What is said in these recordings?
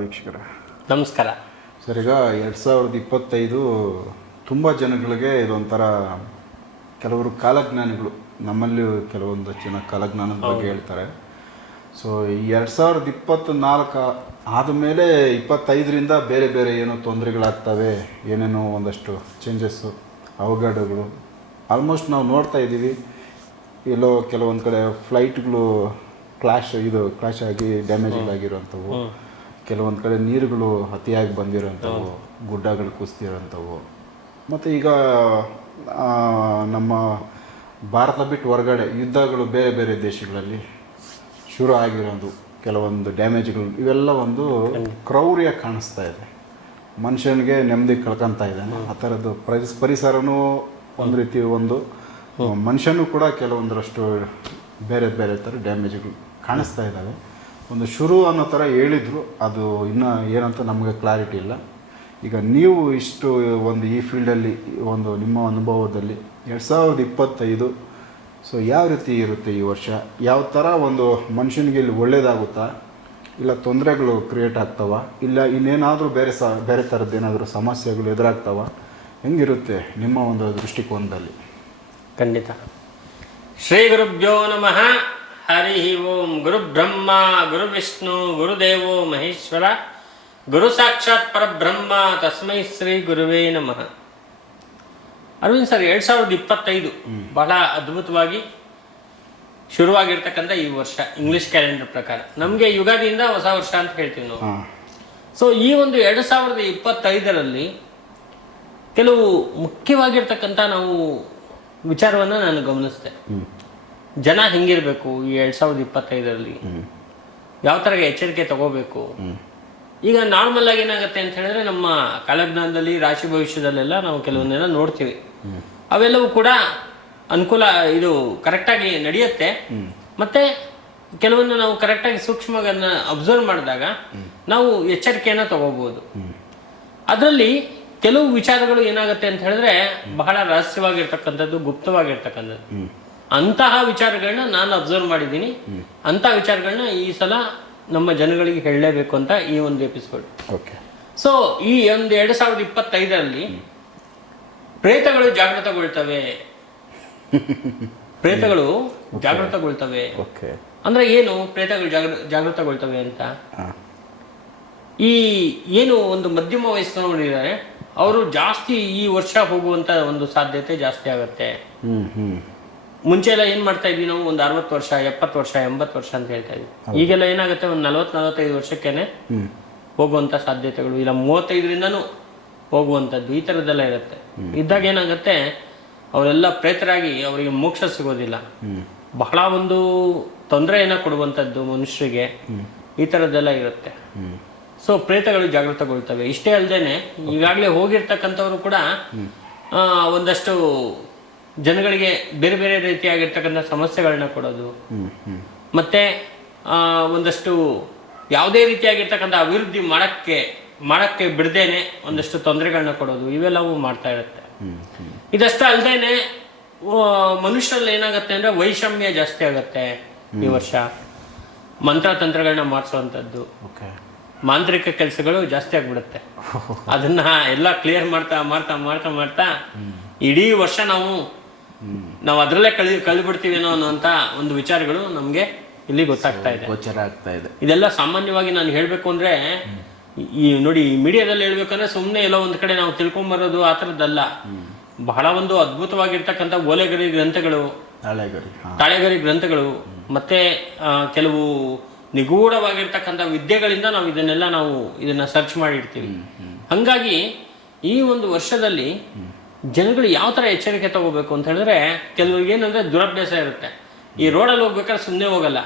ವೀಕ್ಷಕರೇ. ನಮಸ್ಕಾರ. ಸರ್ ಈಗ ಎರಡು ಸಾವಿರದ ಇಪ್ಪತ್ತೈದು ತುಂಬ ಜನಗಳಿಗೆ ಇದೊಂಥರ ಕೆಲವರು ಕಾಲಜ್ಞಾನಿಗಳು ನಮ್ಮಲ್ಲಿ ಕೆಲವೊಂದು ಜನ ಕಾಲಜ್ಞಾನದ ಬಗ್ಗೆ ಹೇಳ್ತಾರೆ. ಸೊ ಈ ಎರಡು ಸಾವಿರದ ಇಪ್ಪತ್ತ್ನಾಲ್ಕು ಆದಮೇಲೆ ಇಪ್ಪತ್ತೈದರಿಂದ ಬೇರೆ ಬೇರೆ ಏನೋ ತೊಂದರೆಗಳಾಗ್ತವೆ ಏನೇನೋ ಒಂದಷ್ಟು ಚೇಂಜಸ್ಸು ಅವಘಡಗಳು ಆಲ್ಮೋಸ್ಟ್ ನಾವು ನೋಡ್ತಾ ಇದ್ದೀವಿ. ಎಲ್ಲೋ ಕೆಲವೊಂದು ಕಡೆ ಫ್ಲೈಟ್ಗಳು ಕ್ಲಾಶ್ ಇದು ಕ್ಲಾಶ್ ಆಗಿ ಡ್ಯಾಮೇಜ್ಗಳಾಗಿರುವಂಥವು ಕೆಲವೊಂದು ಕಡೆ ನೀರುಗಳು ಅತಿಯಾಗಿ ಬಂದಿರೋಂಥವು ಗುಡ್ಡಗಳು ಕುಸಿದಿರೋಂಥವು. ಮತ್ತು ಈಗ ನಮ್ಮ ಭಾರತ ಬಿಟ್ಟು ಹೊರಗಡೆ ಯುದ್ಧಗಳು ಬೇರೆ ಬೇರೆ ದೇಶಗಳಲ್ಲಿ ಶುರು ಆಗಿರೋದು. ಕೆಲವೊಂದು ಡ್ಯಾಮೇಜ್ಗಳು ಇವೆಲ್ಲ ಒಂದು ಕ್ರೌರ್ಯ ಕಾಣಿಸ್ತಾ ಇದೆ. ಮನುಷ್ಯನಿಗೆ ನೆಮ್ಮದಿ ಕಳ್ಕೊತಾ ಇದ್ದಾನೆ ಆ ಥರದ್ದು ಪರಿಸ್ ಪರಿಸರನೂ ಒಂದು ರೀತಿ ಒಂದು ಮನುಷ್ಯನೂ ಕೂಡ ಕೆಲವೊಂದರಷ್ಟು ಬೇರೆ ಬೇರೆ ಥರ ಡ್ಯಾಮೇಜ್ಗಳು ಕಾಣಿಸ್ತಾ ಇದ್ದಾವೆ. ಒಂದು ಶುರು ಅನ್ನೋ ಥರ ಹೇಳಿದರು. ಅದು ಇನ್ನೂ ಏನಂತ ನಮಗೆ ಕ್ಲಾರಿಟಿ ಇಲ್ಲ. ಈಗ ನೀವು ಇಷ್ಟು ಒಂದು ಈ ಫೀಲ್ಡಲ್ಲಿ ಒಂದು ನಿಮ್ಮ ಅನುಭವದಲ್ಲಿ ಎರಡು ಸಾವಿರದ ಇಪ್ಪತ್ತೈದು ಸೊ ಯಾವ ರೀತಿ ಇರುತ್ತೆ ಈ ವರ್ಷ? ಯಾವ ಥರ ಒಂದು ಮನುಷ್ಯನಿಗೆ ಇಲ್ಲಿ ಒಳ್ಳೇದಾಗುತ್ತಾ? ಇಲ್ಲ ತೊಂದರೆಗಳು ಕ್ರಿಯೇಟ್ ಆಗ್ತಾವ? ಇಲ್ಲ ಇನ್ನೇನಾದರೂ ಬೇರೆ ಸ, ಬೇರೆ ಥರದ್ದು ಏನಾದರೂ ಸಮಸ್ಯೆಗಳು ಎದುರಾಗ್ತಾವ? ಹೆಂಗಿರುತ್ತೆ ನಿಮ್ಮ ಒಂದು ದೃಷ್ಟಿಕೋನದಲ್ಲಿ? ಖಂಡಿತ. ಶ್ರೀ ಗುರುಭ್ಯೋ ನಮಃ. ಹರಿ ಓಂ ಗುರು ಬ್ರಹ್ಮ ಗುರು ವಿಷ್ಣು ಗುರುದೇವೋ ಮಹೇಶ್ವರ ಗುರು ಸಾಕ್ಷಾತ್ ಪರಬ್ರಹ್ಮ ತಸ್ಮೈ ಶ್ರೀ ಗುರುವೇ ನಮಃ. ಅರವಿಂದ್ ಸರ್ ಎರಡ್ ಸಾವಿರದ ಇಪ್ಪತ್ತೈದು ಬಹಳ ಅದ್ಭುತವಾಗಿ ಶುರುವಾಗಿರ್ತಕ್ಕಂಥ ಈ ವರ್ಷ ಇಂಗ್ಲಿಷ್ ಕ್ಯಾಲೆಂಡರ್ ಪ್ರಕಾರ. ನಮಗೆ ಯುಗಾದಿಯಿಂದ ಹೊಸ ವರ್ಷ ಅಂತ ಹೇಳ್ತೀವಿ ನಾವು. ಸೊ ಈ ಒಂದು ಎರಡು ಸಾವಿರದ ಇಪ್ಪತ್ತೈದರಲ್ಲಿ ಕೆಲವು ಮುಖ್ಯವಾಗಿರ್ತಕ್ಕಂಥ ನಾವು ವಿಚಾರವನ್ನು ನಾನು ಗಮನಿಸಿದೆ ಜನ ಹೆಂಗಿರಬೇಕು ಈ ಎರಡು ಸಾವಿರದ ಇಪ್ಪತ್ತೈದರಲ್ಲಿ? ಯಾವ ಥರ ಎಚ್ಚರಿಕೆ ತಗೋಬೇಕು? ಈಗ ನಾರ್ಮಲ್ ಆಗಿ ಏನಾಗುತ್ತೆ ಅಂತ ಹೇಳಿದ್ರೆ ನಮ್ಮ ಕಾಲಜ್ಞಾನದಲ್ಲಿ ರಾಶಿ ಭವಿಷ್ಯದಲ್ಲೆಲ್ಲ ನಾವು ಕೆಲವೊಂದೆಲ್ಲ ನೋಡ್ತೀವಿ. ಅವೆಲ್ಲವೂ ಕೂಡ ಅನುಕೂಲ ಇದು ಕರೆಕ್ಟಾಗಿ ನಡೆಯುತ್ತೆ. ಮತ್ತೆ ಕೆಲವೊಂದು ನಾವು ಕರೆಕ್ಟಾಗಿ ಸೂಕ್ಷ್ಮವಾಗಿ ಅದನ್ನ ಅಬ್ಸರ್ವ್ ಮಾಡಿದಾಗ ನಾವು ಎಚ್ಚರಿಕೆಯನ್ನು ತಗೋಬಹುದು ಅದರಲ್ಲಿ ಕೆಲವು ವಿಚಾರಗಳು ಏನಾಗುತ್ತೆ ಅಂತ ಹೇಳಿದ್ರೆ ಬಹಳ ರಹಸ್ಯವಾಗಿರ್ತಕ್ಕಂಥದ್ದು ಗುಪ್ತವಾಗಿರ್ತಕ್ಕಂಥದ್ದು. ಅಂತಹ ವಿಚಾರಗಳನ್ನ ನಾನು ಅಬ್ಸರ್ವ್ ಮಾಡಿದ್ದೀನಿ. ಅಂತಹ ವಿಚಾರಗಳನ್ನ ಈ ಸಲ ನಮ್ಮ ಜನಗಳಿಗೆ ಹೇಳಲೇಬೇಕು ಅಂತ ಈ ಒಂದು ಎಪಿಸೋಡ್ ಓಕೆ. ಸೊ ಈ ಒಂದು ಎರಡು ಸಾವಿರದ ಇಪ್ಪತ್ತೈದರಲ್ಲಿ ಪ್ರೇತಗಳು ಜಾಗೃತಗೊಳ್ತವೆ. ಪ್ರೇತಗಳು ಜಾಗೃತಗೊಳ್ತವೆ. ಓಕೆ. ಅಂದ್ರೆ ಏನು ಪ್ರೇತಗಳು ಜಾಗೃ ಜಾಗೃತಗೊಳ್ತವೆ ಅಂತ? ಈ ಏನು ಒಂದು ಮಧ್ಯಮ ವಯಸ್ಸಿನವರಿದ್ದಾರೆ ಅವರು ಜಾಸ್ತಿ ಈ ವರ್ಷ ಹೋಗುವಂತ ಒಂದು ಸಾಧ್ಯತೆ ಜಾಸ್ತಿ ಆಗುತ್ತೆ. ಮುಂಚೆ ಎಲ್ಲ ಏನ್ ಮಾಡ್ತಾ ಇದ್ವಿ ನಾವು? ಒಂದು ಅರವತ್ತು ವರ್ಷ ಎಪ್ಪತ್ತು ವರ್ಷ ಎಂಬತ್ತು ವರ್ಷ ಅಂತ ಹೇಳ್ತಾ ಇದ್ವಿ. ಈಗೆಲ್ಲ ಏನಾಗುತ್ತೆ? ಒಂದು ನಲವತ್ತು ನಲವತ್ತೈದು ವರ್ಷಕ್ಕೇನೆ ಹೋಗುವಂತ ಸಾಧ್ಯತೆಗಳು. ಇಲ್ಲ ಮೂವತ್ತೈದರಿಂದನೂ ಹೋಗುವಂಥದ್ದು ಈ ಥರದ್ದೆಲ್ಲ ಇರುತ್ತೆ. ಇದ್ದಾಗ ಏನಾಗುತ್ತೆ? ಅವರೆಲ್ಲ ಪ್ರೇತರಾಗಿ ಅವರಿಗೆ ಮೋಕ್ಷ ಸಿಗೋದಿಲ್ಲ. ಬಹಳ ಒಂದು ತೊಂದರೆಯನ್ನು ಕೊಡುವಂಥದ್ದು ಮನುಷ್ಯರಿಗೆ ಈ ಥರದ್ದೆಲ್ಲ ಇರುತ್ತೆ. ಸೊ ಪ್ರೇತಗಳು ಜಾಗೃತಗೊಳ್ತವೆ ಇಷ್ಟೇ ಅಲ್ಲದೆ ಈಗಾಗಲೇ ಹೋಗಿರ್ತಕ್ಕಂಥವ್ರು ಕೂಡ ಒಂದಷ್ಟು ಜನಗಳಿಗೆ ಬೇರೆ ಬೇರೆ ರೀತಿಯಾಗಿರ್ತಕ್ಕಂಥ ಸಮಸ್ಯೆಗಳನ್ನ ಕೊಡೋದು. ಮತ್ತೆ ಒಂದಷ್ಟು ಯಾವುದೇ ರೀತಿಯಾಗಿರ್ತಕ್ಕಂಥ ಅಭಿವೃದ್ಧಿ ಮಾಡಕ್ಕೆ ಮಾಡಕ್ಕೆ ಬಿಡದೇನೆ ಒಂದಷ್ಟು ತೊಂದರೆಗಳನ್ನ ಕೊಡೋದು. ಇವೆಲ್ಲವೂ ಮಾಡ್ತಾ ಇರುತ್ತೆ. ಇದಷ್ಟೇ ಅಲ್ಲದೇನೆ ಮನುಷ್ಯರಲ್ಲಿ ಏನಾಗುತ್ತೆ ಅಂದ್ರೆ ವೈಷಮ್ಯ ಜಾಸ್ತಿ ಆಗುತ್ತೆ ಈ ವರ್ಷ. ಮಂತ್ರ ತಂತ್ರಗಳನ್ನ ಮಾಡಿಸುವಂಥದ್ದು. ಓಕೆ. ಮಾಂತ್ರಿಕ ಕೆಲಸಗಳು ಜಾಸ್ತಿ ಆಗ್ಬಿಡುತ್ತೆ. ಅದನ್ನ ಎಲ್ಲ ಕ್ಲಿಯರ್ ಮಾಡ್ತಾ ಮಾಡ್ತಾ ಮಾಡ್ತಾ ಮಾಡ್ತಾ ಇಡೀ ವರ್ಷ ನಾವು ನಾವು ಅದರಲ್ಲೇ ಕಳಿ ಕಳ್ಬಿಡ್ತೀವೇನೋ ಅನ್ನೋಂಥ ಒಂದು ವಿಚಾರಗಳು ನಮಗೆ ಇಲ್ಲಿ ಗೊತ್ತಾಗ್ತಾ ಇದೆ. ಗೋಚರ ಆಗ್ತಾ ಇದೆ. ಇದೆಲ್ಲ ಸಾಮಾನ್ಯವಾಗಿ ನಾನು ಹೇಳಬೇಕು ಅಂದ್ರೆ ಈ- ನೋಡಿ ಈ ಮೀಡಿಯಾದಲ್ಲಿ ಹೇಳ್ಬೇಕಂದ್ರೆ ಸುಮ್ಮನೆ ಎಲ್ಲೋ ಒಂದ್ ಕಡೆ ನಾವು ತಿಳ್ಕೊಂಬರೋದು ಆ ಥರದ್ದಲ್ಲ. ಬಹಳ ಒಂದು ಅದ್ಭುತವಾಗಿರ್ತಕ್ಕಂಥ ಓಲೆಗರಿ ಗ್ರಂಥಗಳು ತಾಳೆಗರಿ ತಾಳೆಗರಿ ಗ್ರಂಥಗಳು ಮತ್ತೆ ಕೆಲವು ನಿಗೂಢವಾಗಿರ್ತಕ್ಕಂಥ ವಿದ್ಯೆಗಳಿಂದ ನಾವು ಇದನ್ನೆಲ್ಲ ನಾವು ಇದನ್ನ ಸರ್ಚ್ ಮಾಡಿರ್ತೀವಿ. ಹಂಗಾಗಿ ಈ ಒಂದು ವರ್ಷದಲ್ಲಿ ಜನಗಳು ಯಾವ ತರ ಎಚ್ಚರಿಕೆ ತಗೋಬೇಕು ಅಂತ ಹೇಳಿದ್ರೆ ಕೆಲವರಿಗೆ ಏನಂದ್ರೆ ದುರಭ್ಯಾಸ ಇರುತ್ತೆ. ಈ ರೋಡಲ್ಲಿ ಹೋಗ್ಬೇಕಾದ್ರೆ ಸುಮ್ಮನೆ ಹೋಗಲ್ಲ.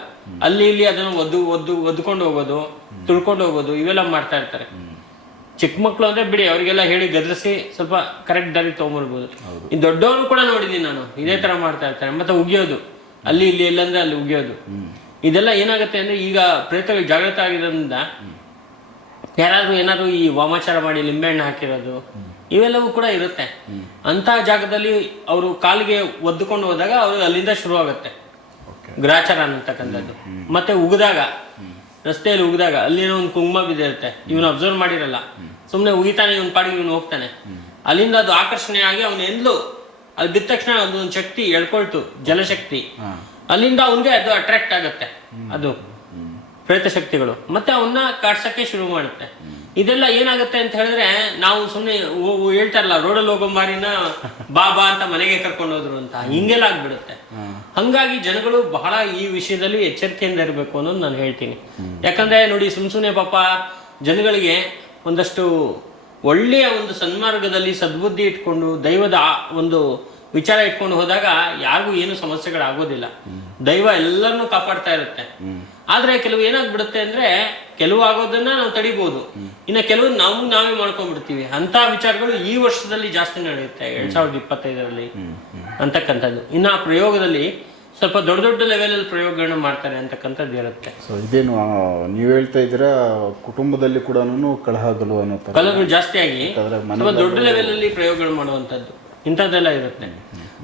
ಅಲ್ಲಿ ಇಲ್ಲಿ ಅದನ್ನು ಒದ್ದು ಒದ್ದು ಒದ್ಕೊಂಡು ಹೋಗೋದು ತುಳ್ಕೊಂಡು ಹೋಗೋದು ಇವೆಲ್ಲ ಮಾಡ್ತಾ ಇರ್ತಾರೆ. ಚಿಕ್ಕ ಮಕ್ಕಳು ಅಂದ್ರೆ ಬಿಡಿ ಅವರಿಗೆಲ್ಲ ಹೇಳಿ ಗದರಿಸಿ ಸ್ವಲ್ಪ ಕರೆಕ್ಟ್ ದಾರಿ ತಗೊಂಬರ್ಬೋದು. ಈ ದೊಡ್ಡವರು ಕೂಡ ನೋಡಿದ್ದೀನಿ ನಾನು. ಇದೇ ತರ ಮಾಡ್ತಾ ಇರ್ತಾರೆ. ಮತ್ತೆ ಉಗಿಯೋದು. ಅಲ್ಲಿ ಇಲ್ಲಿ ಎಲ್ಲಂದ್ರೆ ಅಲ್ಲಿ ಉಗಿಯೋದು. ಇದೆಲ್ಲ ಏನಾಗುತ್ತೆ ಅಂದ್ರೆ ಈಗ ಪ್ರೇತಗಳು ಜಾಗೃತ ಆಗಿರೋದ್ರಿಂದ ಯಾರಾದ್ರೂ ಏನಾದ್ರು ಈ ವಾಮಾಚಾರ ಮಾಡಿ ಲಿಂಬೆಹಣ್ಣು ಹಾಕಿರೋದು ಇವೆಲ್ಲವೂ ಕೂಡ ಇರುತ್ತೆ. ಅಂತ ಜಾಗದಲ್ಲಿ ಅವರು ಕಾಲಿಗೆ ಒದ್ದುಕೊಂಡು ಹೋದಾಗ ಅವರು ಅಲ್ಲಿಂದ ಶುರು ಆಗುತ್ತೆ. ಗ್ರಾಚಾರ ಅನ್ನತಕ್ಕಂಥದ್ದು. ಮತ್ತೆ ಉಗಿದಾಗ ರಸ್ತೆಯಲ್ಲಿ ಉಗಿದಾಗ ಅಲ್ಲಿನ ಒಂದು ಕುಂಕುಮ ಬಿದ್ದಿರುತ್ತೆ. ಇವನು ಅಬ್ಸರ್ವ್ ಮಾಡಿರಲ್ಲ. ಸುಮ್ಮನೆ ಉಗಿತಾನೆ ಇವನ್ ಪಾಡಿಗೆ ಇವನು ಹೋಗ್ತಾನೆ. ಅಲ್ಲಿಂದ ಅದು ಆಕರ್ಷಣೆ ಆಗಿ ಅವನು ಎಂದ್ಲು ಅಲ್ಲಿ ಬಿದ್ದ ತಕ್ಷಣ ಅದೊಂದು ಶಕ್ತಿ ಎಳ್ಕೊಳ್ತು ಜಲಶಕ್ತಿ. ಅಲ್ಲಿಂದ ಅವನಿಗೆ ಅದು ಅಟ್ರಾಕ್ಟ್ ಆಗುತ್ತೆ. ಅದು. ಪ್ರೇತ ಶಕ್ತಿಗಳು ಮತ್ತೆ ಅವನ್ನ ಕಾಡ್ಸಕ್ಕೆ ಶುರು ಮಾಡುತ್ತೆ. ಇದೆಲ್ಲ ಏನಾಗುತ್ತೆ ಅಂತ ಹೇಳಿದ್ರೆ, ನಾವು ಸುಮ್ಮನೆ ಹೇಳ್ತಾರಲ್ಲ, ರೋಡಲ್ಲಿ ಹೋಗೋ ಮಾರಿನ ಬಾಬಾ ಅಂತ ಮನೆಗೆ ಕರ್ಕೊಂಡು ಹೋದ್ರು ಅಂತ. ಹಿಂಗೆಲ್ಲ ಆಗ್ಬಿಡುತ್ತೆ. ಹಂಗಾಗಿ ಜನಗಳು ಬಹಳ ಈ ವಿಷಯದಲ್ಲಿ ಎಚ್ಚರಿಕೆಯಿಂದ ಇರಬೇಕು ಅನ್ನೋದು ನಾನು ಹೇಳ್ತೀನಿ. ಯಾಕಂದ್ರೆ ನೋಡಿ, ಸುಮ್ ಸುಮ್ನೆ ಪಾಪ ಜನಗಳಿಗೆ ಒಂದಷ್ಟು ಒಳ್ಳೆಯ ಒಂದು ಸನ್ಮಾರ್ಗದಲ್ಲಿ ಸದ್ಬುದ್ಧಿ ಇಟ್ಕೊಂಡು, ದೈವದ ಒಂದು ವಿಚಾರ ಇಟ್ಕೊಂಡು ಹೋದಾಗ ಯಾರಿಗೂ ಏನು ಸಮಸ್ಯೆಗಳಾಗೋದಿಲ್ಲ. ದೈವ ಎಲ್ಲರನ್ನೂ ಕಾಪಾಡ್ತಾ ಇರುತ್ತೆ. ಆದ್ರೆ ಕೆಲವು ಏನಾಗ್ಬಿಡುತ್ತೆ ಅಂದ್ರೆ ಕೆಲವು ಆಗೋದನ್ನ ನಾವು ತಡಿಬಹುದು ಇನ್ನು ಕೆಲವು ನಾವು ನಾವೇ ಮಾಡ್ಕೊಂಡ್ಬಿಡ್ತೀವಿ. ಅಂತ ವಿಚಾರಗಳು ಈ ವರ್ಷದಲ್ಲಿ ಜಾಸ್ತಿ ನಡೆಯುತ್ತೆ ಎರಡ್ ಸಾವಿರದ ಇಪ್ಪತ್ತೈದರಲ್ಲಿ ಅಂತಕ್ಕಂಥದ್ದು. ಇನ್ನು ಆ ಪ್ರಯೋಗದಲ್ಲಿ ಸ್ವಲ್ಪ ದೊಡ್ಡ ದೊಡ್ಡ ಲೆವೆಲಲ್ಲಿ ಪ್ರಯೋಗಗಳನ್ನ ಮಾಡ್ತಾರೆ ಅಂತಕ್ಕಂಥದ್ದು ಇರುತ್ತೆ. ಸೊ ಇದೇನು ನೀವು ಹೇಳ್ತಾ ಇದ್ದೀರಾ ಕುಟುಂಬದಲ್ಲಿ ಕೂಡ ಕಳಹಗಳು ಅನ್ನೋ ಕಲಹಗಳು ಜಾಸ್ತಿ ಆಗಿ ದೊಡ್ಡ ಲೆವೆಲಲ್ಲಿ ಪ್ರಯೋಗಗಳು ಮಾಡುವಂಥದ್ದು. ಇಂಥದ್ದೆಲ್ಲ ಇರುತ್ತೆ.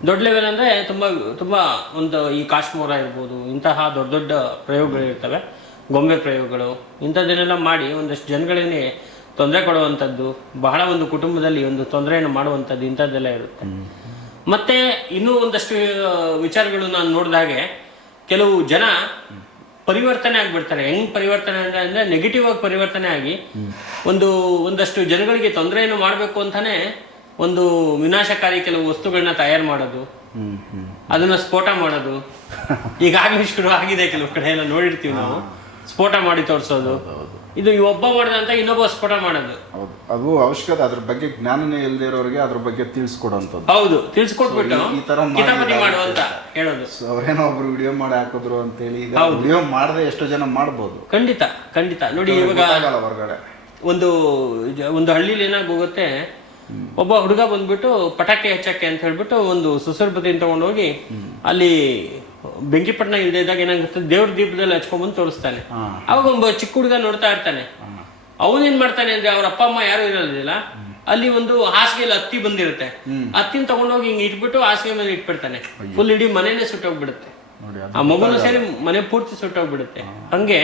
ದೊಡ್ಡ ಲೆವೆಲ್ ಅಂದ್ರೆ ತುಂಬಾ ತುಂಬಾ ಒಂದು ಈ ಕಾಶ್ಮೋರ ಇರ್ಬೋದು ಇಂತಹ ದೊಡ್ಡ ದೊಡ್ಡ ಪ್ರಯೋಗಗಳು ಇರ್ತವೆ ಗೊಂಬೆ ಪ್ರಯೋಗಗಳು ಇಂಥದ್ದನ್ನೆಲ್ಲ ಮಾಡಿ ಒಂದಷ್ಟು ಜನಗಳಿಗೆ ತೊಂದರೆ ಕೊಡುವಂಥದ್ದು ಬಹಳ ಒಂದು ಕುಟುಂಬದಲ್ಲಿ ಒಂದು ತೊಂದರೆಯನ್ನು ಮಾಡುವಂಥದ್ದು ಇಂಥದ್ದೆಲ್ಲ ಇರುತ್ತೆ. ಮತ್ತೆ ಇನ್ನೂ ಒಂದಷ್ಟು ವಿಚಾರಗಳು ನಾನು ನೋಡಿದಾಗೆ ಕೆಲವು ಜನ ಪರಿವರ್ತನೆ ಆಗಿಬಿಡ್ತಾರೆ. ಹೆಂಗ್ ಪರಿವರ್ತನೆ ಅಂದ್ರೆ ಅಂದ್ರೆ ನೆಗೆಟಿವ್ ಆಗಿ ಪರಿವರ್ತನೆ ಆಗಿ ಒಂದು ಒಂದಷ್ಟು ಜನಗಳಿಗೆ ತೊಂದರೆಯನ್ನು ಮಾಡಬೇಕು ಅಂತಾನೆ ಒಂದು ವಿನಾಶಕಾರಿ ಕೆಲವು ವಸ್ತುಗಳನ್ನ ತಯಾರು ಮಾಡೋದು. ಅದನ್ನ ಸ್ಫೋಟ ಮಾಡೋದು. ಈಗಾಗಲೇ ಶುರು ಆಗಿದೆ ಕೆಲವು ಕಡೆ ಎಲ್ಲ ನೋಡಿರ್ತೀವಿ ನಾವು. ಸ್ಫೋಟ ಮಾಡಿ ತೋರಿಸೋದು. ಇದು ಈ ಒಬ್ಬ ಮಾಡಿದಂತ ಇನ್ನೊಬ್ಬ ಸ್ಫೋಟ ಮಾಡೋದು. ಹೌದು ಅದು ಅವಶ್ಯಕತೆ ಅದ್ರ ಬಗ್ಗೆ ಜ್ಞಾನನೇ ಇಲ್ಲದೆ ಇರೋರಿಗೆ ಅದ್ರ ಬಗ್ಗೆ ತಿಳಿಸ್ಕೊಡೋಂಥದ್ದು. ಹೌದು ತಿಳಿಸ್ಕೊಟ್ಬಿಟ್ಟು ಈ ತರ ಮಾಡುವಂತ ಹೇಳೋದು. ಸೊ ಅವ್ರೇನೋ ಒಬ್ರು ವಿಡಿಯೋ ಮಾಡಿ ಹಾಕಿದ್ರು ಅಂತೇಳಿ ಈಗ ವಿಡಿಯೋ ಮಾಡದೆ ಎಷ್ಟೋ ಜನ ಮಾಡ್ಬೋದು. ಖಂಡಿತ ಖಂಡಿತ. ನೋಡಿ ಇವಾಗ ಹೊರಗಡೆ. ಒಂದು ಒಂದು ಹಳ್ಳಿಲಿ ಏನಾಗೋಗುತ್ತೆ ಒಬ್ಬ ಹುಡುಗ ಬಂದ್ಬಿಟ್ಟು ಪಟಾಕಿ ಹಚ್ಚಕ್ಕೆ ಅಂತ ಹೇಳ್ಬಿಟ್ಟು ಒಂದು ಸುಸರ್ಬತಿನ ತಗೊಂಡೋಗಿ ಅಲ್ಲಿ ಬೆಂಕಿಪಟ್ಟಣ ಇಲ್ಲದೆ ಇದ್ದಾಗ ಏನಾಗುತ್ತೆ? ದೇವ್ರ ದೀಪದಲ್ಲಿ ಹಚ್ಕೊಂಡ್ಬಂದು ತೋರಿಸ್ತಾನೆ. ಅವಾಗ ಒಬ್ಬ ಚಿಕ್ಕ ಹುಡುಗ ನೋಡ್ತಾ ಇರ್ತಾನೆ. ಅವನೇನ್ ಮಾಡ್ತಾನೆ ಅಂದ್ರೆ ಅವ್ರ ಅಪ್ಪ ಅಮ್ಮ ಯಾರು ಇರೋದಿಲ್ಲ. ಅಲ್ಲಿ ಒಂದು ಹಾಸಿಗೆಯಲ್ಲಿ ಹತ್ತಿ ಬಂದಿರುತ್ತೆ. ಹತ್ತಿನ ತಗೊಂಡೋಗಿ ಹಿಂಗ್ ಇಟ್ಬಿಟ್ಟು ಹಾಸಿಗೆ ಮೇಲೆ ಇಟ್ಬಿಡ್ತಾನೆ. ಫುಲ್ ಇಡೀ ಮನೇನೆ ಸುಟ್ಟೋಗ್ಬಿಡುತ್ತೆ. ಆ ಮಗುನು ಸೇರಿ ಮನೆ ಪೂರ್ತಿ ಸುಟ್ಟೋಗ್ಬಿಡುತ್ತೆ. ಹಂಗೆ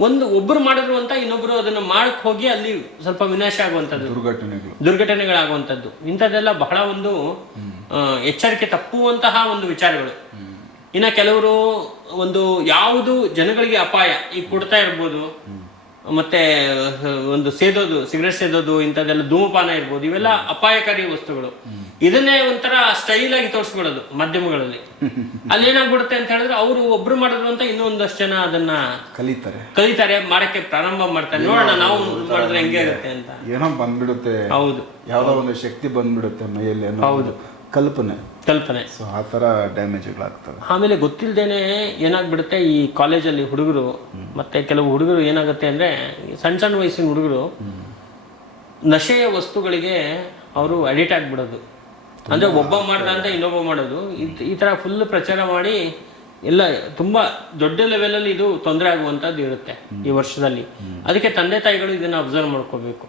ಒಂದು ಒಬ್ರು ಮಾಡಿದ್ರು ಅಂತ ಇನ್ನೊಬ್ರು ಅದನ್ನ ಮಾಡಕ್ ಹೋಗಿ ಅಲ್ಲಿ ಸ್ವಲ್ಪ ವಿನಾಶ ಆಗುವಂತದ್ದು. ದುರ್ಘಟನೆಗಳು. ದುರ್ಘಟನೆಗಳಾಗುವಂಥದ್ದು ಇಂಥದ್ದೆಲ್ಲ ಬಹಳ ಒಂದು ಎಚ್ಚರಿಕೆ ತಪ್ಪುವಂತಹ ಒಂದು ವಿಚಾರಗಳು. ಇನ್ನ ಕೆಲವರು ಒಂದು ಯಾವುದು ಜನಗಳಿಗೆ ಅಪಾಯ ಈ ಕೊಡ್ತಾ ಇರ್ಬೋದು. ಮತ್ತೆ ಒಂದು ಸೇದೋದು ಸಿಗರೆಟ್ ಸೇದೋದು ಇಂಥದ್ದೆಲ್ಲ ಧೂಮಪಾನ ಇರ್ಬೋದು ಇವೆಲ್ಲ ಅಪಾಯಕಾರಿ ವಸ್ತುಗಳು. ಇದನ್ನೇ ಒಂಥರ ಸ್ಟೈಲ್ ಆಗಿ ತೋರಿಸ್ಬಿಡೋದು ಮಾಧ್ಯಮಗಳಲ್ಲಿ. ಅಲ್ಲಿ ಏನಾಗ್ಬಿಡುತ್ತೆ ಅಂತ ಹೇಳಿದ್ರೆ ಅವರು ಒಬ್ರು ಮಾಡಿದ್ರು ಅಂತ ಇನ್ನೊಂದಷ್ಟು ಜನ ಅದನ್ನ ಕಲಿತಾರೆ. ಕಲಿತಾರೆ ಮಾಡಕ್ಕೆ ಪ್ರಾರಂಭ ಮಾಡ್ತಾರೆ. ನೋಡೋಣ ನಾವು ಮಾಡಿದ್ರೆ ಹೆಂಗೆ ಆಗುತ್ತೆ ಅಂತ. ಏನೋ ಬಂದ್ಬಿಡುತ್ತೆ. ಹೌದು. ಯಾವ್ದೋ ಒಂದು ಶಕ್ತಿ ಬಂದ್ಬಿಡುತ್ತೆ ಮೈಯಲ್ಲಿ ಹೌದು. ಕಲ್ಪನೆ. ಕಲ್ಪನೆ. ಸೊ ಆ ಥರ ಡ್ಯಾಮೇಜ್ಗಳಾಗ್ತವೆ. ಆಮೇಲೆ ಗೊತ್ತಿಲ್ಲದೇನೆ ಏನಾಗ್ಬಿಡುತ್ತೆ ಈ ಕಾಲೇಜಲ್ಲಿ ಹುಡುಗರು ಮತ್ತೆ ಕೆಲವು ಹುಡುಗರು ಏನಾಗುತ್ತೆ ಅಂದ್ರೆ ಸಣ್ಣ ಸಣ್ಣ ವಯಸ್ಸಿನ ಹುಡುಗರು ನಶೆಯ ವಸ್ತುಗಳಿಗೆ ಅವರು ಅಡಿಟ್ ಆಗ್ಬಿಡೋದು. ಅಂದ್ರೆ ಒಬ್ಬ ಮಾಡ್ದ ಅಂತ ಇನ್ನೊಬ್ಬ ಮಾಡೋದು. ಈ ತರ ಫುಲ್ ಪ್ರಚಾರ ಮಾಡಿ ಎಲ್ಲ ತುಂಬಾ ದೊಡ್ಡ ಲೆವೆಲಲ್ಲಿ ಇದು ತೊಂದರೆ ಆಗುವಂಥದ್ದು ಇರುತ್ತೆ ಈ ವರ್ಷದಲ್ಲಿ. ಅದಕ್ಕೆ ತಂದೆ ತಾಯಿಗಳು ಇದನ್ನ ಅಬ್ಸರ್ವ್ ಮಾಡ್ಕೋಬೇಕು.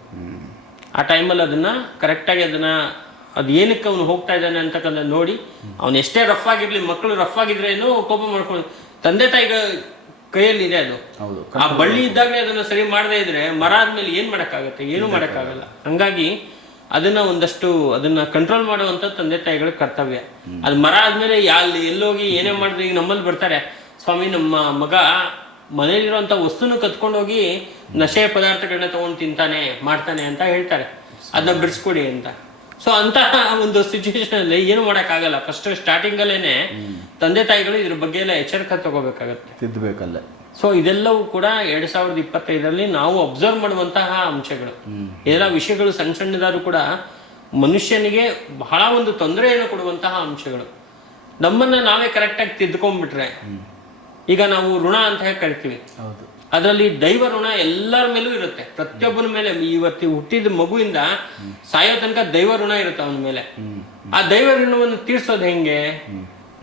ಆ ಟೈಮಲ್ಲಿ ಅದನ್ನ ಕರೆಕ್ಟಾಗಿ ಅದನ್ನ ಅದು ಏನಕ್ಕೆ ಅವನು ಹೋಗ್ತಾ ಇದ್ದಾನೆ ಅಂತಕ್ಕಂಥ ನೋಡಿ ಅವನು ಎಷ್ಟೇ ರಫ್ ಆಗಿರ್ಲಿ ಮಕ್ಕಳು ರಫ್ ಆಗಿದ್ರೆ ಏನೋ ಕೋಪ ಮಾಡ್ಕೊಂಡು ತಂದೆ ತಾಯಿಗಳ ಕೈಯಲ್ಲಿ ಇದೆ ಅದು. ಹೌದು ಆ ಬಳ್ಳಿ ಇದ್ದಾಗಲೇ ಅದನ್ನ ಸರಿ ಮಾಡದೇ ಇದ್ರೆ ಮರ ಆದ್ಮೇಲೆ ಏನು ಮಾಡಕ್ಕಾಗತ್ತೆ? ಏನು ಮಾಡೋಕ್ಕಾಗಲ್ಲ. ಹಂಗಾಗಿ ಅದನ್ನ ಒಂದಷ್ಟು ಅದನ್ನ ಕಂಟ್ರೋಲ್ ಮಾಡುವಂತ ತಂದೆ ತಾಯಿಗಳ ಕರ್ತವ್ಯ. ಅದು ಮರ ಆದ್ಮೇಲೆ ಅಲ್ಲಿ ಎಲ್ಲೋಗಿ ಏನೇ ಮಾಡಿದ್ರೆ ಈಗ ನಮ್ಮಲ್ಲಿ ಬರ್ತಾರೆ ಸ್ವಾಮಿ ನಮ್ಮ ಮಗ ಮನೇಲಿರುವಂತ ವಸ್ತುನ ಕತ್ಕೊಂಡೋಗಿ ನಶೆ ಪದಾರ್ಥಗಳನ್ನ ತಗೊಂಡು ತಿಂತಾನೆ ಮಾಡ್ತಾನೆ ಅಂತ ಹೇಳ್ತಾರೆ. ಅದನ್ನ ಬಿಡಿಸ್ಕೊಡಿ ಅಂತ. ಸೊ ಅಂತ ಒಂದು ಸಿಚುವೇಶನ್ ಅಲ್ಲಿ ಏನು ಮಾಡಕ್ಕಾಗಲ್ಲ. ಫಸ್ಟ್ ಸ್ಟಾರ್ಟಿಂಗ್ ಅಲ್ಲೇನೆ ತಂದೆ ತಾಯಿಗಳು ಇದ್ರ ಬಗ್ಗೆ ಎಲ್ಲ ಎಚ್ಚರಿಕೆ ತಗೋಬೇಕಾಗತ್ತೆ. ತಿದ್ದಬೇಕಲ್ಲೇ ಸೊ ಇದೆಲ್ಲವೂ ಕೂಡ ಎರಡ್ ಸಾವಿರದ ಇಪ್ಪತ್ತೈದರಲ್ಲಿ ನಾವು ಅಬ್ಸರ್ವ್ ಮಾಡುವಂತಹ ಅಂಶಗಳು. ಇದೆಲ್ಲ ವಿಷಯಗಳು ಸಣ್ಣ ಸಣ್ಣದಾದ್ರೂ ಕೂಡ ಮನುಷ್ಯನಿಗೆ ಬಹಳ ಒಂದು ತೊಂದರೆಯನ್ನು ಕೊಡುವಂತಹ ಅಂಶಗಳು. ನಮ್ಮನ್ನ ನಾವೇ ಕರೆಕ್ಟಾಗಿ ತಿದ್ಕೊಂಡ್ಬಿಟ್ರೆ ಈಗ ನಾವು ಋಣ ಅಂತ ಹೇಳಿ ಕರಿತೀವಿ? ಅದರಲ್ಲಿ ದೈವ ಋಣ ಎಲ್ಲರ ಮೇಲೂ ಇರುತ್ತೆ. ಪ್ರತಿಯೊಬ್ಬನ ಮೇಲೆ ಇವತ್ತು ಹುಟ್ಟಿದ ಮಗುವಿಂದ ಸಾಯೋ ತನಕ ದೈವ ಋಣ ಇರುತ್ತೆ ಅವನ ಮೇಲೆ. ಆ ದೈವ ಋಣವನ್ನು ತೀರ್ಸೋದು ಹೆಂಗೆ?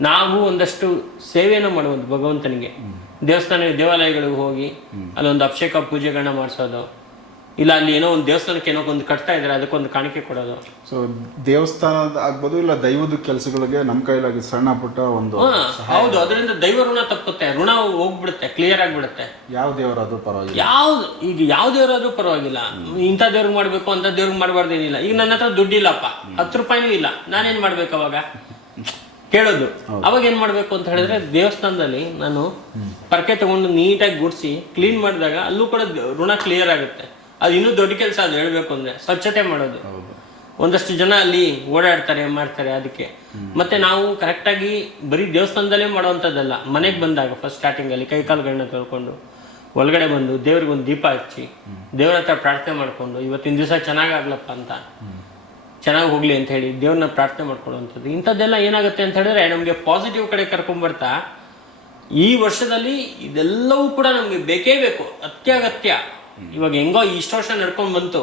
ನಾವು ಒಂದಷ್ಟು ಸೇವೆಯನ್ನು ಮಾಡುವಂತ ಭಗವಂತನಿಗೆ. ದೇವಸ್ಥಾನ ದೇವಾಲಯಗಳಿಗೆ ಹೋಗಿ ಅಲ್ಲೊಂದು ಅಭಿಷೇಕ ಪೂಜೆಗಳನ್ನ ಮಾಡಿಸೋದು. ಇಲ್ಲ ಅಲ್ಲಿ ಏನೋ ಒಂದು ದೇವಸ್ಥಾನಕ್ಕೆ ಏನೋ ಒಂದು ಕಟ್ತಾ ಇದ್ದಾರೆ ಅದಕ್ಕೊಂದು ಕಾಣಿಕೆ ಕೊಡೋದು. ಸೊ ದೇವಸ್ಥಾನದ ಆಗ್ಬೋದು ಇಲ್ಲ ದೈವದ ಕೆಲಸಗಳಿಗೆ ನಮ್ಮ ಕೈಲಾಗಿ ಸಣ್ಣ ಪುಟ್ಟ ಒಂದು ಹೌದು ಅದರಿಂದ ದೈವ ಋಣ ತಪ್ಪುತ್ತೆ. ಋಣ ಹೋಗ್ಬಿಡುತ್ತೆ ಕ್ಲಿಯರ್ ಆಗಿಬಿಡುತ್ತೆ. ಯಾವ ದೇವರಾದ್ರೂ ಪರವಾಗಿಲ್ಲ. ಯಾವ್ದು ಈಗ ಯಾವ ದೇವರಾದ್ರೂ ಪರವಾಗಿಲ್ಲ. ಇಂಥ ದೇವ್ರಿಗೆ ಮಾಡಬೇಕು ಅಂತ ದೇವ್ರಿಗೆ ಮಾಡಬಾರ್ದು ಏನಿಲ್ಲ ಈಗ ನನ್ನ ಹತ್ರ ದುಡ್ಡಿಲ್ಲಪ್ಪ ಹತ್ತು ರೂಪಾಯಿನೂ ಇಲ್ಲ. ನಾನೇನು ಮಾಡ್ಬೇಕು ಅವಾಗ? ಕೇಳೋದು. ಅವಾಗ ಏನ್ ಮಾಡ್ಬೇಕು ಅಂತ ಹೇಳಿದ್ರೆ ದೇವಸ್ಥಾನದಲ್ಲಿ ನಾನು ಪರಕೆ ತಗೊಂಡು ನೀಟಾಗಿ ಗುಡಿಸಿ ಕ್ಲೀನ್ ಮಾಡಿದಾಗ ಅಲ್ಲೂ ಕೂಡ ಋಣ ಕ್ಲಿಯರ್ ಆಗುತ್ತೆ. ಅದು ಇನ್ನೂ ದೊಡ್ಡ ಕೆಲಸ ಅದು ಹೇಳ್ಬೇಕು ಅಂದ್ರೆ ಸ್ವಚ್ಛತೆ ಮಾಡೋದು. ಒಂದಷ್ಟು ಜನ ಅಲ್ಲಿ ಓಡಾಡ್ತಾರೆ ಮಾಡ್ತಾರೆ ಅದಕ್ಕೆ. ಮತ್ತೆ ನಾವು ಕರೆಕ್ಟಾಗಿ ಬರೀ ದೇವಸ್ಥಾನದಲ್ಲೇ ಮಾಡುವಂಥದ್ದಲ್ಲ. ಮನೆಗೆ ಬಂದಾಗ ಫಸ್ಟ್ ಸ್ಟಾರ್ಟಿಂಗಲ್ಲಿ ಕೈ ಕಾಲುಗಳನ್ನ ತೊಳ್ಕೊಂಡು ಒಳಗಡೆ ಬಂದು ದೇವ್ರಿಗೆ ಒಂದು ದೀಪ ಹಚ್ಚಿ ದೇವ್ರ ಹತ್ರ ಪ್ರಾರ್ಥನೆ ಮಾಡ್ಕೊಂಡು ಇವತ್ತಿನ ದಿವಸ ಚೆನ್ನಾಗಾಗ್ಲಪ್ಪ ಅಂತ. ಚೆನ್ನಾಗಿ ಹೋಗ್ಲಿ ಅಂತ ಹೇಳಿ ದೇವ್ರನ್ನ ಪ್ರಾರ್ಥನೆ ಮಾಡ್ಕೊಳ್ಳುವಂಥದ್ದು. ಇಂಥದ್ದೆಲ್ಲ ಏನಾಗುತ್ತೆ ಅಂತ ಹೇಳಿದ್ರೆ ನಮಗೆ ಪಾಸಿಟಿವ್ ಕಡೆ ಕರ್ಕೊಂಡ್ಬರ್ತಾ ಈ ವರ್ಷದಲ್ಲಿ ಇದೆಲ್ಲವೂ ಕೂಡ ನಮಗೆ ಬೇಕೇ ಬೇಕು ಅತ್ಯಗತ್ಯ. ಇವಾಗ ಹೆಂಗೋ ಇಷ್ಟು ವರ್ಷ ನಡ್ಕೊಂಡ್ ಬಂತು.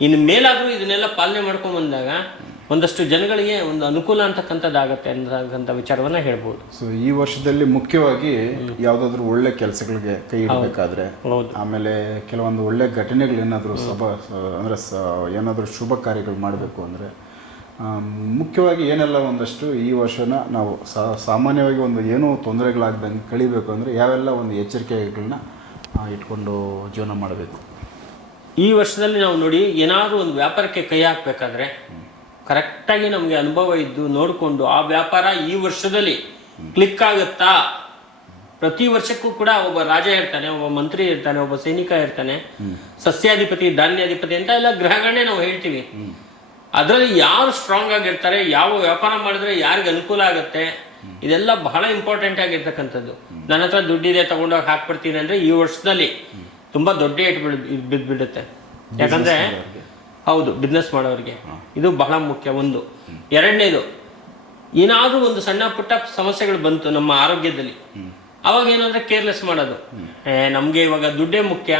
ಇನ್ನು ಮೇಲಾದ್ರೂ ಇದನ್ನೆಲ್ಲ ಪಾಲನೆ ಮಾಡ್ಕೊಂಡ್ ಬಂದಾಗ ಒಂದಷ್ಟು ಜನಗಳಿಗೆ ಒಂದು ಅನುಕೂಲ ಅಂತಕ್ಕಂಥದ್ದಾಗತ್ತೆ ಅಂತಕ್ಕಂಥ ವಿಚಾರವನ್ನ ಹೇಳ್ಬೋದು. ಸೊ ಈ ವರ್ಷದಲ್ಲಿ ಮುಖ್ಯವಾಗಿ ಯಾವ್ದಾದ್ರು ಒಳ್ಳೆ ಕೆಲಸಗಳಿಗೆ ಕೈ ಇಡಬೇಕಾದ್ರೆ ಆಮೇಲೆ ಕೆಲವೊಂದು ಒಳ್ಳೆ ಘಟನೆಗಳು ಏನಾದರೂ ಸಭಾ ಅಂದ್ರೆ ಏನಾದರೂ ಶುಭ ಕಾರ್ಯಗಳು ಮಾಡಬೇಕು ಅಂದ್ರೆ ಮುಖ್ಯವಾಗಿ ಏನೆಲ್ಲ ಒಂದಷ್ಟು ಈ ವರ್ಷನ ನಾವು ಸಾಮಾನ್ಯವಾಗಿ ಒಂದು ಏನೋ ತೊಂದರೆಗಳಾಗ್ದಂಗೆ ಕಳಿಬೇಕು ಅಂದರೆ ಯಾವೆಲ್ಲ ಒಂದು ಎಚ್ಚರಿಕೆಗಳನ್ನ ಇಟ್ಕೊಂಡು ಜೀವನ ಮಾಡಬೇಕು. ಈ ವರ್ಷದಲ್ಲಿ ನಾವು ನೋಡಿ ಏನಾದರೂ ಒಂದು ವ್ಯಾಪಾರಕ್ಕೆ ಕೈ ಹಾಕ್ಬೇಕಾದ್ರೆ ಕರೆಕ್ಟಾಗಿ ನಮಗೆ ಅನುಭವ ಇದ್ದು ನೋಡಿಕೊಂಡು ಆ ವ್ಯಾಪಾರ ಈ ವರ್ಷದಲ್ಲಿ ಕ್ಲಿಕ್ ಆಗುತ್ತಾ? ಪ್ರತಿ ವರ್ಷಕ್ಕೂ ಕೂಡ ಒಬ್ಬ ರಾಜ ಇರ್ತಾನೆ ಒಬ್ಬ ಮಂತ್ರಿ ಇರ್ತಾನೆ ಒಬ್ಬ ಸೈನಿಕ ಇರ್ತಾನೆ ಸಸ್ಯಾಧಿಪತಿ ಧಾನ್ಯಾಧಿಪತಿ ಅಂತ ಎಲ್ಲ ಗ್ರಹಗಳನ್ನೇ ನಾವು ಹೇಳ್ತೀವಿ. ಅದರಲ್ಲಿ ಯಾರು ಸ್ಟ್ರಾಂಗ್ ಆಗಿರ್ತಾರೆ ಯಾವ ವ್ಯಾಪಾರ ಮಾಡಿದ್ರೆ ಯಾರಿಗೆ ಅನುಕೂಲ ಆಗುತ್ತೆ ಇದೆಲ್ಲ ಬಹಳ ಇಂಪಾರ್ಟೆಂಟ್ ಆಗಿರ್ತಕ್ಕಂಥದ್ದು. ನನ್ನ ಹತ್ರ ದುಡ್ಡಿದೆ ತಗೊಂಡೋಗಿ ಹಾಕ್ಬಿಡ್ತೀನಿ ಅಂದ್ರೆ ಈ ವರ್ಷದಲ್ಲಿ ತುಂಬಾ ದೊಡ್ಡ ಏಟ್ ಬಿಡ್ ಬಿದ್ಬಿಡುತ್ತೆ. ಯಾಕಂದ್ರೆ ಹೌದು ಬಿಸ್ನೆಸ್ ಮಾಡೋರಿಗೆ. ಇದು ಬಹಳ ಮುಖ್ಯ ಒಂದು. ಎರಡನೇದು ಏನಾದರೂ ಒಂದು ಸಣ್ಣ ಪುಟ್ಟ ಸಮಸ್ಯೆಗಳು ಬಂತು ನಮ್ಮ ಆರೋಗ್ಯದಲ್ಲಿ. ಅವಾಗ ಏನಂದ್ರೆ ಕೇರ್ಲೆಸ್ ಮಾಡೋದು. ಏ ನಮ್ಗೆ ಇವಾಗ ದುಡ್ಡೇ ಮುಖ್ಯ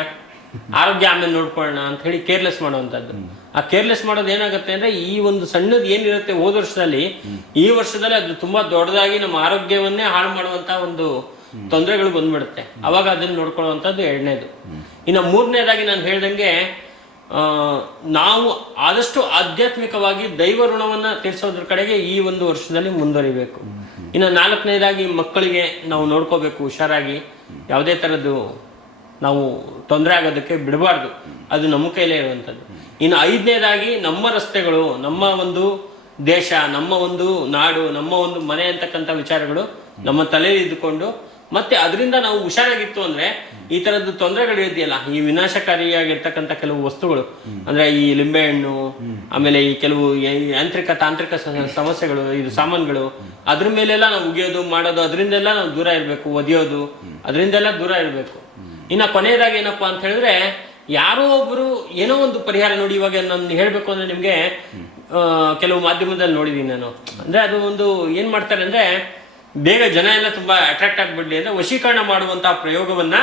ಆರೋಗ್ಯ ಆಮೇಲೆ ನೋಡ್ಕೊಳ್ಳೋಣ ಅಂತ ಹೇಳಿ ಕೇರ್ಲೆಸ್ ಮಾಡುವಂಥದ್ದು. ಆ ಕೇರ್ಲೆಸ್ ಮಾಡೋದು ಏನಾಗುತ್ತೆ ಅಂದ್ರೆ ಈ ಒಂದು ಸಣ್ಣದು ಏನಿರುತ್ತೆ ಹೋದ ವರ್ಷದಲ್ಲಿ ಈ ವರ್ಷದಲ್ಲಿ ಅದು ತುಂಬಾ ದೊಡ್ಡದಾಗಿ ನಮ್ಮ ಆರೋಗ್ಯವನ್ನೇ ಹಾಳು ಮಾಡುವಂತ ಒಂದು ತೊಂದರೆಗಳು ಬಂದ್ಬಿಡುತ್ತೆ. ಅವಾಗ ಅದನ್ನ ನೋಡ್ಕೊಳ್ಳುವಂಥದ್ದು ಎರಡನೇದು. ಇನ್ನು ಮೂರನೇದಾಗಿ ನಾನು ಹೇಳ್ದಂಗೆ ನಾವು ಆದಷ್ಟು ಆಧ್ಯಾತ್ಮಿಕವಾಗಿ ದೈವ ಋಣವನ್ನು ತೀರಿಸೋದ್ರ ಕಡೆಗೆ ಈ ಒಂದು ವರ್ಷದಲ್ಲಿ ಮುಂದುವರಿಬೇಕು. ಇನ್ನು ನಾಲ್ಕನೇದಾಗಿ ಮಕ್ಕಳಿಗೆ ನಾವು ನೋಡ್ಕೋಬೇಕು ಹುಷಾರಾಗಿ. ಯಾವುದೇ ಥರದ್ದು ನಾವು ತೊಂದರೆ ಆಗೋದಕ್ಕೆ ಬಿಡಬಾರ್ದು. ಅದು ನಮ್ಮ ಕೈಲೇ ಇರುವಂಥದ್ದು. ಇನ್ನು ಐದನೇದಾಗಿ ನಮ್ಮ ರಸ್ತೆಗಳು ನಮ್ಮ ಒಂದು ದೇಶ ನಮ್ಮ ಒಂದು ನಾಡು ನಮ್ಮ ಒಂದು ಮನೆ ಅಂತಕ್ಕಂಥ ವಿಚಾರಗಳು ನಮ್ಮ ತಲೆಯಲ್ಲಿ ಇದ್ದುಕೊಂಡು ಮತ್ತೆ ಅದರಿಂದ ನಾವು ಹುಷಾರಾಗಿತ್ತು ಅಂದ್ರೆ ಈ ತರದ್ದು ತೊಂದರೆಗಳು ಇದೆಯಲ್ಲ, ಈ ವಿನಾಶಕಾರಿಯಾಗಿರ್ತಕ್ಕಂಥ ಕೆಲವು ವಸ್ತುಗಳು. ಅಂದ್ರೆ ಈ ಲಿಂಬೆಹಣ್ಣು ಆಮೇಲೆ ಈ ಕೆಲವು ಯಾಂತ್ರಿಕ ತಾಂತ್ರಿಕ ಸಮಸ್ಯೆಗಳು, ಇದು ಸಾಮಾನುಗಳು. ಅದ್ರ ಮೇಲೆಲ್ಲ ನಾವು ಉಗಿಯೋದು, ಮಾಡೋದು, ಅದರಿಂದೆಲ್ಲ ನಾವು ದೂರ ಇರಬೇಕು, ಒದಿಯೋದು, ಅದರಿಂದೆಲ್ಲ ದೂರ ಇರಬೇಕು. ಇನ್ನ ಕೊನೆಯದಾಗಿ ಏನಪ್ಪಾ ಅಂತ ಹೇಳಿದ್ರೆ, ಯಾರೋ ಒಬ್ರು ಏನೋ ಒಂದು ಪರಿಹಾರ ನೋಡಿ ಇವಾಗ ನಾನು ಹೇಳ್ಬೇಕು ಅಂದ್ರೆ ನಿಮ್ಗೆ ಕೆಲವು ಮಾಧ್ಯಮದಲ್ಲಿ ನೋಡಿದೀನಿ ನಾನು. ಅಂದ್ರೆ ಅದು ಒಂದು ಏನ್ ಮಾಡ್ತಾರೆ ಅಂದ್ರೆ ಬೇಗ ಜನ ಎಲ್ಲ ತುಂಬಾ ಅಟ್ರಾಕ್ಟ್ ಆಗ್ಬಿಡ್ಲಿ ಅಂತ ವಶೀಕರಣ ಮಾಡುವಂತಹ ಪ್ರಯೋಗವನ್ನ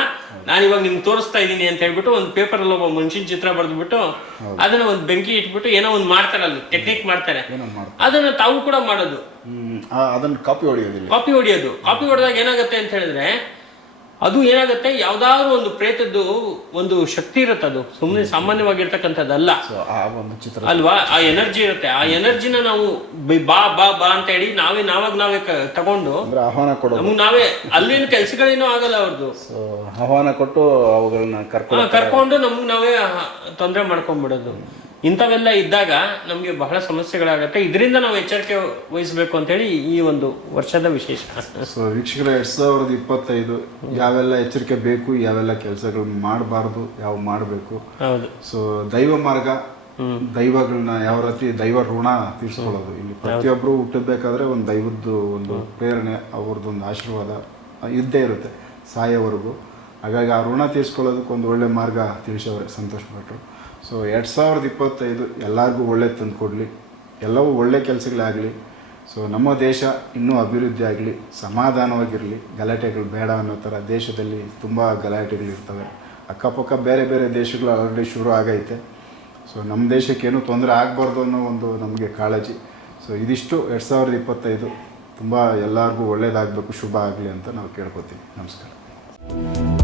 ನಾನು ಇವಾಗ ನಿಮ್ಗೆ ತೋರಿಸ್ತಾ ಇದ್ದೀನಿ ಅಂತ ಹೇಳ್ಬಿಟ್ಟು ಒಂದು ಪೇಪರ್ ಅಲ್ಲಿ ಒಬ್ಬ ಮನುಷ್ಯನ ಚಿತ್ರ ಬರೆದ್ಬಿಟ್ಟು ಅದನ್ನ ಒಂದು ಬೆಂಕಿ ಇಟ್ಬಿಟ್ಟು ಏನೋ ಒಂದು ಮಾಡ್ತಾರೆ ಅಲ್ಲಿ ಟೆಕ್ನಿಕ್ ಮಾಡ್ತಾರೆ. ಅದನ್ನ ತಾವು ಕೂಡ ಮಾಡೋದು. ಅದನ್ನ ಕಾಪಿ ಹೊಡಿಯೋದು ಕಾಪಿ ಹೊಡೆಯೋದು. ಕಾಪಿ ಹೊಡೆದಾಗ ಏನಾಗುತ್ತೆ ಅಂತ ಹೇಳಿದ್ರೆ ಅದು ಏನಾಗುತ್ತೆ? ಯಾವ್ದಾದ್ರು ಒಂದು ಪ್ರೇತದ್ದು ಒಂದು ಶಕ್ತಿ ಇರುತ್ತೆ ಅದು ಸುಮ್ಮನೆ ಸಾಮಾನ್ಯವಾಗಿರ್ತಕ್ಕಂಥದ್ದಲ್ಲ. ಅಲ್ವಾ? ಆ ಎನರ್ಜಿ ಇರುತ್ತೆ. ಆ ಎನರ್ಜಿನ ನಾವು ಬಿ- ಬಾ ಬಾ ಅಂತ ಹೇಳಿ ನಾವೇ ನಾವಾಗ ನಾವೇ ತಗೊಂಡು ಆಹ್ವಾನ ಕೊಡೋದು. ನಮ್ಗೆ ನಾವೇ ಅಲ್ಲಿನ ಕೆಲಸಗಳೇನು ಆಗಲ್ಲ ಅವ್ರದ್ದು ಆಹ್ವಾನ ಕೊಟ್ಟು ಅವುಗಳನ್ನ ಕರ್ಕೊಂಡು ಕರ್ಕೊಂಡು ನಮ್ಗೆ ನಾವೇ ತೊಂದರೆ ಮಾಡ್ಕೊಂಡ್ಬಿಡೋದು ಇಂಥವೆಲ್ಲ ಇದ್ದಾಗ ನಮಗೆ ಬಹಳ ಸಮಸ್ಯೆಗಳಾಗುತ್ತೆ. ಇದರಿಂದ ನಾವು ಎಚ್ಚರಿಕೆ ವಹಿಸಬೇಕು ಅಂತ ಹೇಳಿ ಈ ಒಂದು ವರ್ಷದ ವಿಶೇಷ. ಸೊ ವೀಕ್ಷಕರ ಎರಡ್ ಸಾವಿರದ ಇಪ್ಪತ್ತೈದು ಯಾವೆಲ್ಲ ಎಚ್ಚರಿಕೆ ಬೇಕು ಯಾವೆಲ್ಲ ಕೆಲಸಗಳು ಮಾಡಬಾರ್ದು ಯಾವ ಮಾಡಬೇಕು? ಹೌದು. ಸೊ ದೈವ ಮಾರ್ಗ ದೈವಗಳನ್ನ ಯಾವ ರೀತಿ ದೈವ ಋಣ ತೀರ್ಸ್ಕೊಳ್ಳೋದು? ಇಲ್ಲಿ ಪ್ರತಿಯೊಬ್ಬರು ಹುಟ್ಟಬೇಕಾದ್ರೆ ಒಂದು ದೈವದ್ದು ಒಂದು ಪ್ರೇರಣೆ ಅವ್ರದ್ದೊಂದು ಆಶೀರ್ವಾದ ಇದ್ದೇ ಇರುತ್ತೆ ಸಾಯೋವರೆಗೂ. ಹಾಗಾಗಿ ಆ ಋಣ ತೀರ್ಸ್ಕೊಳ್ಳೋದಕ್ಕೆ ಒಂದು ಒಳ್ಳೆ ಮಾರ್ಗ ತಿಳಿಸೋರೆ ಸಂತೋಷಪಟ್ಟರು ಭಟ್ರು ಸೊ ಎರಡು ಸಾವಿರದ ಇಪ್ಪತ್ತೈದು ಎಲ್ಲರಿಗೂ ಒಳ್ಳೆ ತಂದು ಕೊಡಲಿ. ಎಲ್ಲವೂ ಒಳ್ಳೆ ಕೆಲಸಗಳಾಗಲಿ. ಸೊ ನಮ್ಮ ದೇಶ ಇನ್ನೂ ಅಭಿವೃದ್ಧಿ ಆಗಲಿ, ಸಮಾಧಾನವಾಗಿರಲಿ, ಗಲಾಟೆಗಳು ಬೇಡ ಅನ್ನೋ ಥರ ದೇಶದಲ್ಲಿ ತುಂಬ ಗಲಾಟೆಗಳಿರ್ತವೆ ಅಕ್ಕಪಕ್ಕ ಬೇರೆ ಬೇರೆ ದೇಶಗಳು ಆಲ್ರೆಡಿ ಶುರು ಆಗೈತೆ. ಸೊ ನಮ್ಮ ದೇಶಕ್ಕೇನು ತೊಂದರೆ ಆಗಬಾರ್ದು ಅನ್ನೋ ಒಂದು ನಮಗೆ ಕಾಳಜಿ. ಸೊ ಇದಿಷ್ಟು ಎರಡು ಸಾವಿರದ ಇಪ್ಪತ್ತೈದು. ತುಂಬ ಎಲ್ಲರಿಗೂ ಒಳ್ಳೇದಾಗಬೇಕು, ಶುಭ ಆಗಲಿ ಅಂತ ನಾವು ಕೇಳ್ಕೊತೀವಿ. ನಮಸ್ಕಾರ.